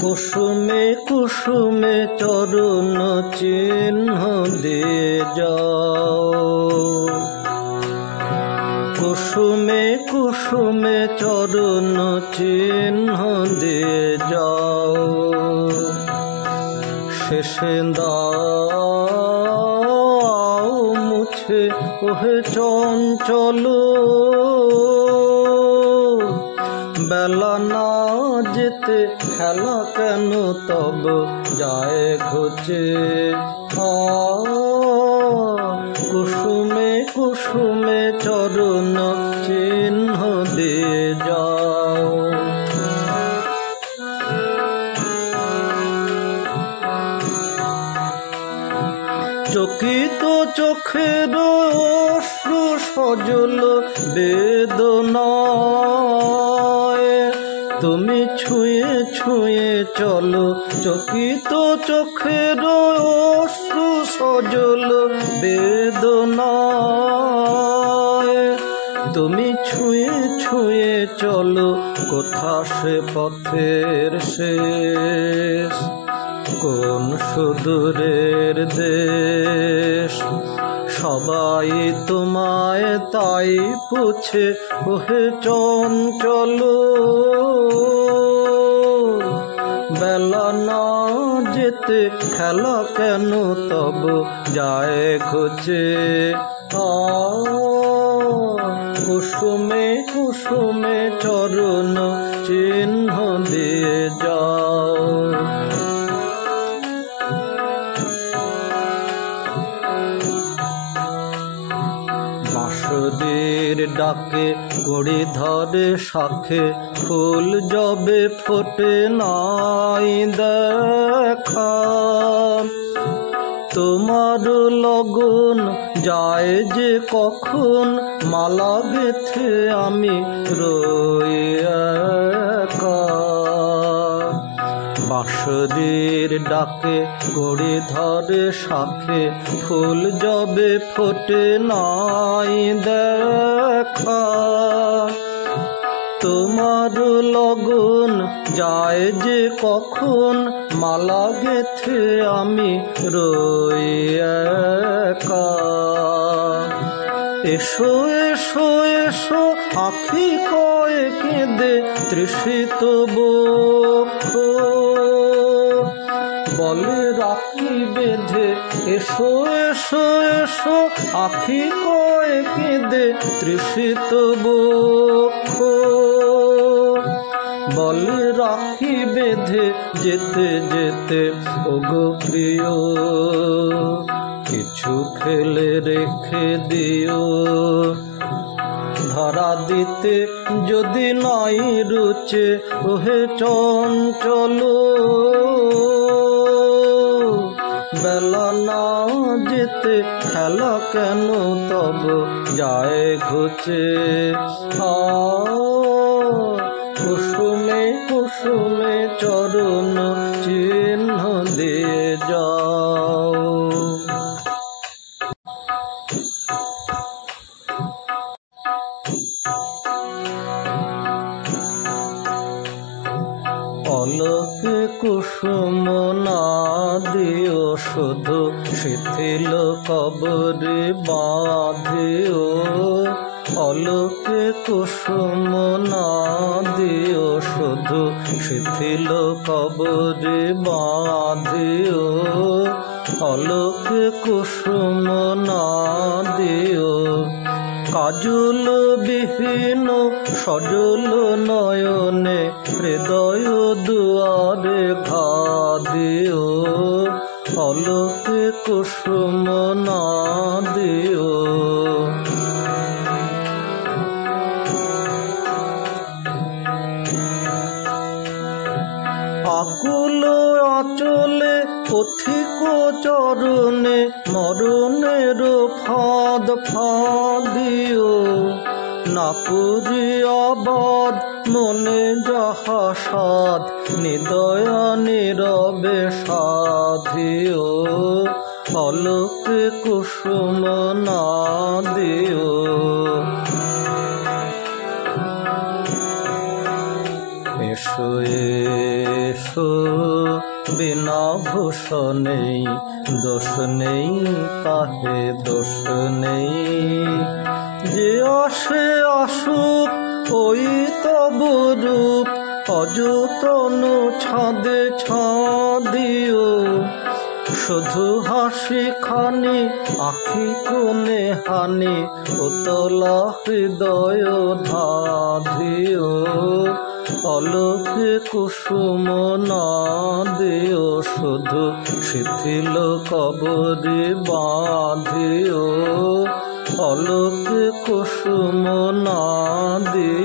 কুসুমে কুসুমে চরণ চিহ্ন দিয়ে যাও, কুসুমে কুসুমে চরণ চিহ্ন দিয়ে যাও। শেষে দাও মুছে ওহে চঞ্চল, বেলা না যেতে খেলা কেন তব যায় ঘুচে। কুসুমে কুসুমে চরণ চিহ্ন দিয়ে যাও। চকিত চোখের অশ্রু সজল বেদনায়, তুমি ছুঁয়ে ছুঁয়ে চলো। চকিত চোখের অশ্রু সজল বেদনায়, তুমি ছুঁয়ে ছুঁয়ে চলো। কোথা সে পথের শেষ, কোন সুদূরের দেশ। সবাই তোমায় তাই পুছে ওহে চঞ্চল, বেলা না যেতে খেলা কেন তব যায় ঘুচে। কুসুমে কুসুমে চরণ চিহ্ন দিয়ে যাও। বাঁশরীর ডাকে কুড়ি ধরে শাখে, ফুল যবে ফোটে নাই দেখা। তোমার লগন যায় যে কখন, মালা গেথে আমি রই একা। বাঁশরীর ডাকে কুড়ি ধরে শাখে, ফুল যবে ফোটে নাই দেখা। তোমার লগন যায় যে কখন, মালা গেথে আমি রই একা। এসো এসো এসো আঁখি কয়ে কেঁদে তৃষিত বক্ষ, বলে রাখি বেঁধে। এসো এসো এসো আঁখি কয়ে কেঁদে তৃষিত বক্ষ, বলে রাখি বেঁধে। যেতে যেতে ওগো প্রিয়, কিছু ফেলে রেখে দিও। ধরা দিতে যদি নাই রুচে ওহে চঞ্চল, বেলা না যেতে খেলা কেন তব যায় ঘুচে। কুসুমে কুসুমে চরণ চিহ্ন দিয়ে যাও। পলকে কুসুম না দিও শুধু, শিথিল কবরে বাঁধিও। পলকে কুসুম না দিও শুধু, শিথিল কবরে বাঁধিও। পলকে কুসুম না দিও, কাজল বিহীন সজল নয়নে হৃদয় দুয়ারে ঘা দিও। পলকে কুসুম না দিও। আকুল আঁচলে পথিক চরণে মরণের ফাঁদ ফাঁদিও। না করি আবাদ মনে যাহা সাধ, নিদয়া নীরবে সাধিও। পলকে কুসুম না দিও। এসো এসো বিনা ভূষণে দোষ নেই কাহে দোষ নেই। যে আসে আসুক ওই তব রূপ অযতনু ছাদে ছাদিও। শুধু হাসি খানি আখি কোণে হানি উতলা হৃদয় ধাধিও। অলোকে কুসুম না দিও শুধু শিথিল কবরে বাঁধিও। অলোকে কুসুম না দিও